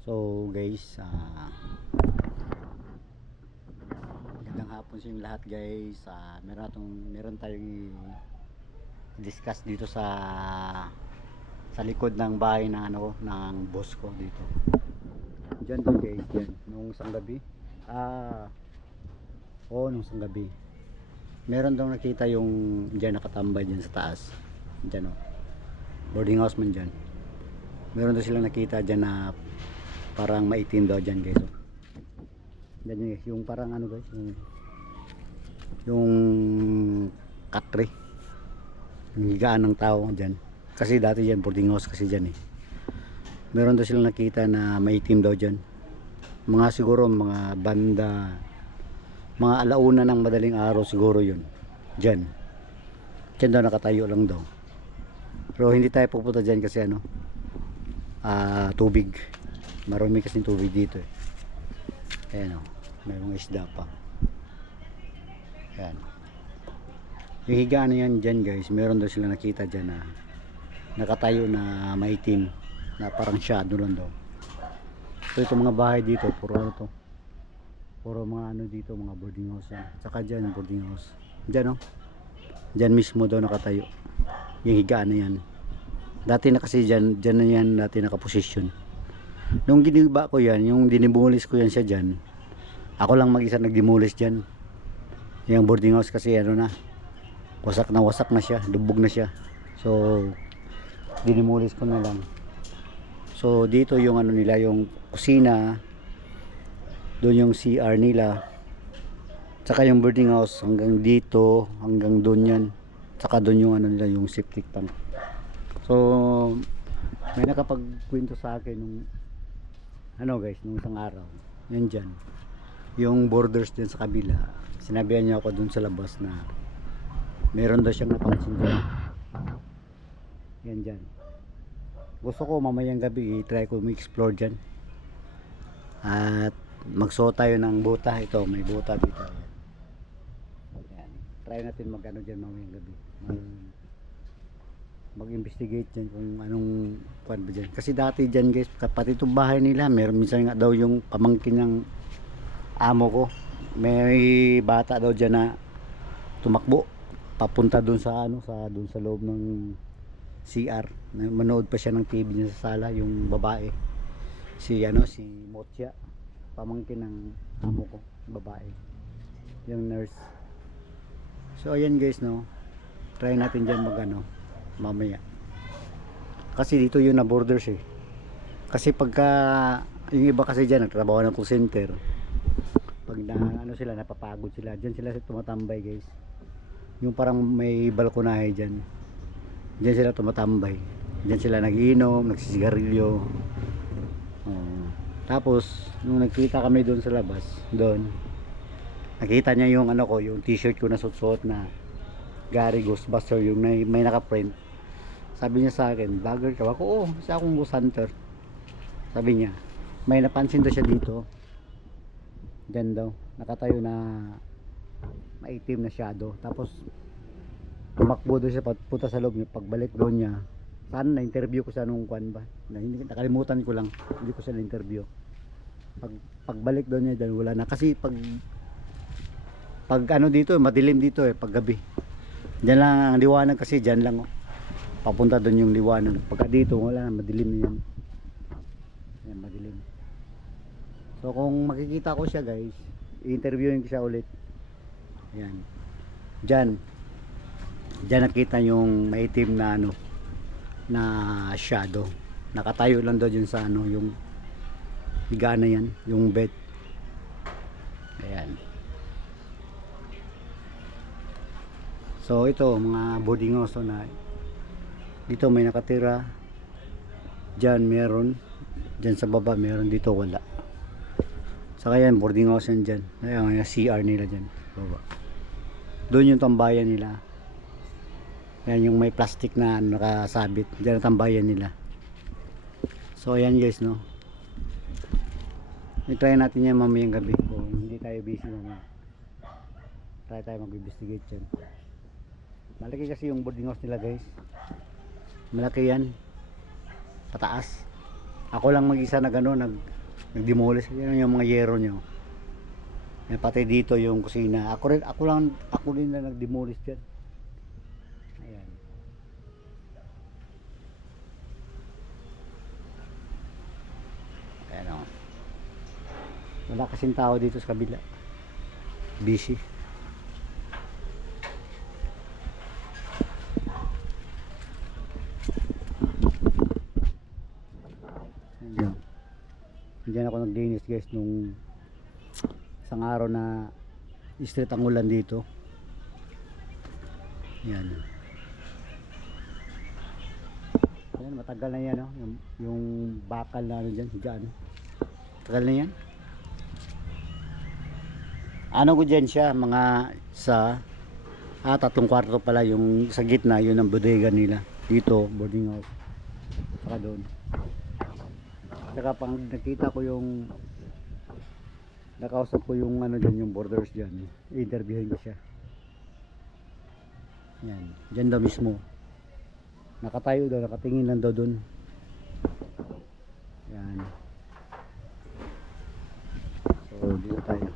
So guys, magandang hapon sa inyong lahat guys. Meron tayong i-discuss dito sa likod ng bahay ng boss ko dito. Diyan to guys, diyan nung isang gabi. Nung isang gabi. Meron daw nakita yung diyan nakatambay diyan sa taas. Diyan boarding house man diyan. Meron daw silang nakita diyan na parang maitim daw dyan guys. Dyan guys, yung parang guys, yung katre, yung higaan ng tao dyan. Kasi dati dyan boarding house kasi dyan meron daw silang nakita na maitim daw dyan. Mga siguro mga banda, mga alauna ng madaling araw siguro yun. Dyan daw nakatayo lang daw. Pero hindi tayo pupunta dyan kasi tubig. Marami kasing tubig dito Ayan may mga isda pa. Ayan. Yung higaan na yan dyan guys, meron daw sila nakita dyan na nakatayo na maitim na parang shadow lang daw. So itong mga bahay dito puro mga dito, mga boarding house yan. Saka dyan boarding house dyan dyan mismo daw nakatayo yung higaan na yan. Dati na kasi dyan na yan dati nakaposisyon. Nung giniba ko yan, yung dinimulis ko yan siya dyan, ako lang mag-isa nagdimulis dyan. Yung boarding house kasi wasak na siya, lubog na siya. So dinimulis ko na lang. So dito yung nila, yung kusina, doon yung CR nila, saka yung boarding house hanggang dito, hanggang doon yan, saka doon yung nila, yung septic tank. So may nakapagkwento sa akin nung guys, nung isang araw yan dyan, yung borders din sa kabila, sinabihan niya ako dun sa labas na meron daw siyang napansin dyan. Yan dyan. Gusto ko mamayang gabi i-try ko mag-explore dyan at magsuot tayo ng buta. Ito may buta dito. Yan. Try natin dyan mamayang gabi, mag-investigate dyan kung anong kuwan ba dyan. Kasi dati dyan guys, pati itong bahay nila, meron minsan nga daw yung pamangkin ng amo ko, may bata daw dyan na tumakbo papunta dun sa dun sa loob ng CR. Manood pa siya ng TV niya sa sala, yung babae, si Motya, pamangkin ng amo ko, babae, yung nurse. So ayan guys, try natin dyan mamaya. Kasi dito yun na borders Kasi pagka yung iba kasi dyan nagtrabaho ng call center, pag sila napapagod sila, dyan sila tumatambay guys. Yung parang may balkonahe dyan sila tumatambay, dyan sila nagiinom, nagsisigarilyo. Tapos nung nagkita kami doon sa labas, doon nakita niya yung yung t-shirt ko na suot na Gary Ghostbuster, yung may naka-print. Sabi niya sa akin, vlogger ka? Ako, isa akong ghost hunter. Sabi niya, may napansin daw siya dito. Diyan daw, nakatayo na maitim na shadow. Tapos, tumakbo daw siya punta sa loob niya. Pagbalik doon niya, sana na-interview ko siya nung kwan ba? Nakalimutan ko lang, hindi ko siya na-interview. Pagbalik doon niya, dyan wala na. Kasi pag dito, madilim dito pag gabi. Diyan lang ang liwanag kasi diyan lang papunta doon yung liwanag. Pagka dito wala na, madilim na yan. Yan, madilim. So kung makikita ko siya guys, i-interviewin ko siya ulit. Yan. Diyan nakita yung maitim na na shadow. Nakatayo lang doon sa yung higaan na yan, yung bed. Ayan. So ito mga boarding house na dito may nakatira, dyan meron, dyan sa baba meron, dito wala. Saka yan boarding house yan dyan, yung CR nila dyan baba. Doon yung tambayan nila, yan yung may plastic na nakasabit, dyan ang tambayan nila. So ayan guys, i-try natin yan mamayang gabi kung hindi tayo busy try tayo mag-investigate dyan. Malaki kasi yung boarding house nila guys, malaki yan, pataas. Ako lang mag-isa na gano'n, nag-demolish. Yan yung mga yero nyo. Yan, pati dito yung kusina. Ako rin na nag-demolish dyan. Ayan. Ayan o. Wala kasing tao dito sa kabila. Busy. Ayan. Diyan ako naglinis guys nung isang araw na straight ang ulan dito. Yan. Yan, matagal na yan, no? Yung bakal na ano dyan, higaan. Matagal na yan. Ano ko dyan siya, mga sa 3 kwarto pala yung sa gitna, yun ang bodega nila. Dito, boarding house. Saka doon. Saka pang nakita ko yung nakausap ko yung ano dyan, yung borders dyan. I-interviewin ko siya. Yan, dyan daw mismo. Nakatayo daw, nakatingin lang daw doon. Yan. So, dito tayo.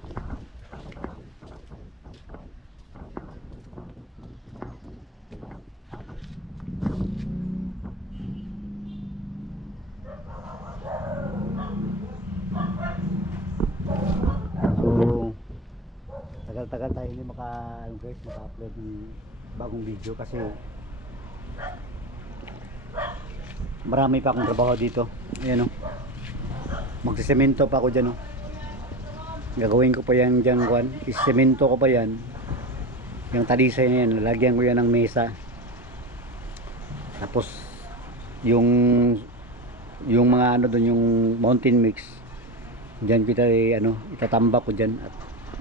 Tagal-tagal tayo hindi maka-upload ng bagong video kasi marami pa akong trabaho dito. Ayan o, magsisemento pa ako dyan o. Gagawin ko pa yan dyan, isemento ko pa yan, yung talisay na yan, lalagyan ko yan ng mesa. Tapos yung mga ano doon, yung mountain mix dyan kita itatambak ko dyan. At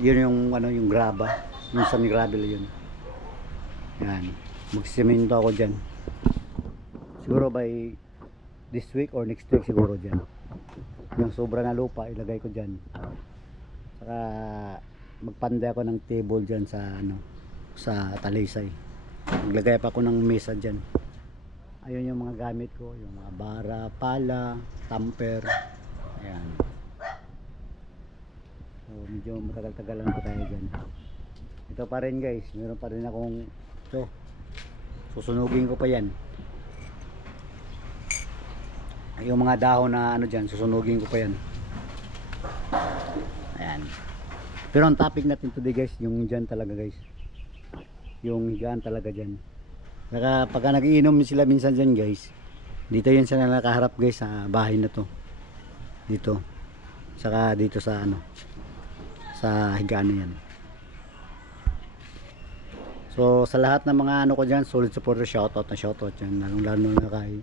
yun yung yung graba, yung sand gravel yun. Yan, magsisemento ako dyan siguro by this week or next week siguro dyan. Yung sobra na lupa ilagay ko dyan, saka magpanday ako ng table dyan sa talisay. Maglagay pa ako ng mesa dyan. Ayun yung mga gamit ko, yung mga bara, pala, tamper. Ayan. So medyo matagal-tagalan ko tayo dyan. Ito pa rin guys, meron pa rin akong ito, susunugin ko pa yan. Yung mga dahon na dyan, susunugin ko pa yan. Ayan. Pero ang topic natin today guys, yung dyan talaga guys, yung higaan talaga dyan. Saka pagka nag-iinom sila minsan dyan guys, dito yun sila nakaharap guys sa bahay na to. Dito. Saka dito sa sa higaan na yan. So sa lahat ng mga ko dyan, solid supporter, shoutout na shoutout dyan. Lalo na kay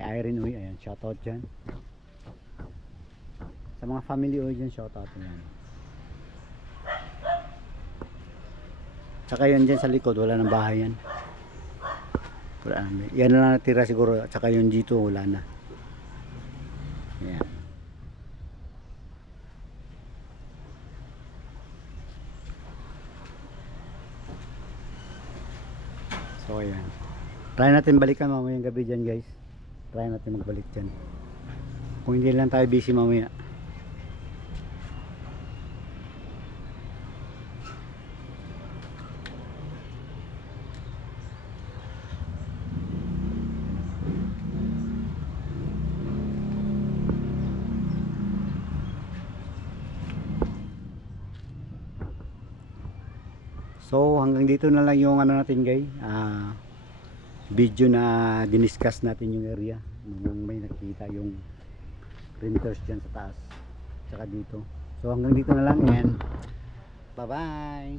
Irene Uy, ayan, shoutout dyan. Sa mga family Uy dyan, shoutout yan. Tsaka yun dyan sa likod, wala nang bahay yan. Yan na lang natira siguro. Tsaka yung dito, wala na. Ayan. So ayan, try natin balikan mamayang gabi dyan guys. Try natin magbalik dyan kung hindi lang tayo busy mamaya. So hanggang dito na lang yung natin guys, video na diniscuss natin yung area. Nung may nakita yung printers dyan sa taas tsaka dito. So hanggang dito na lang and bye bye.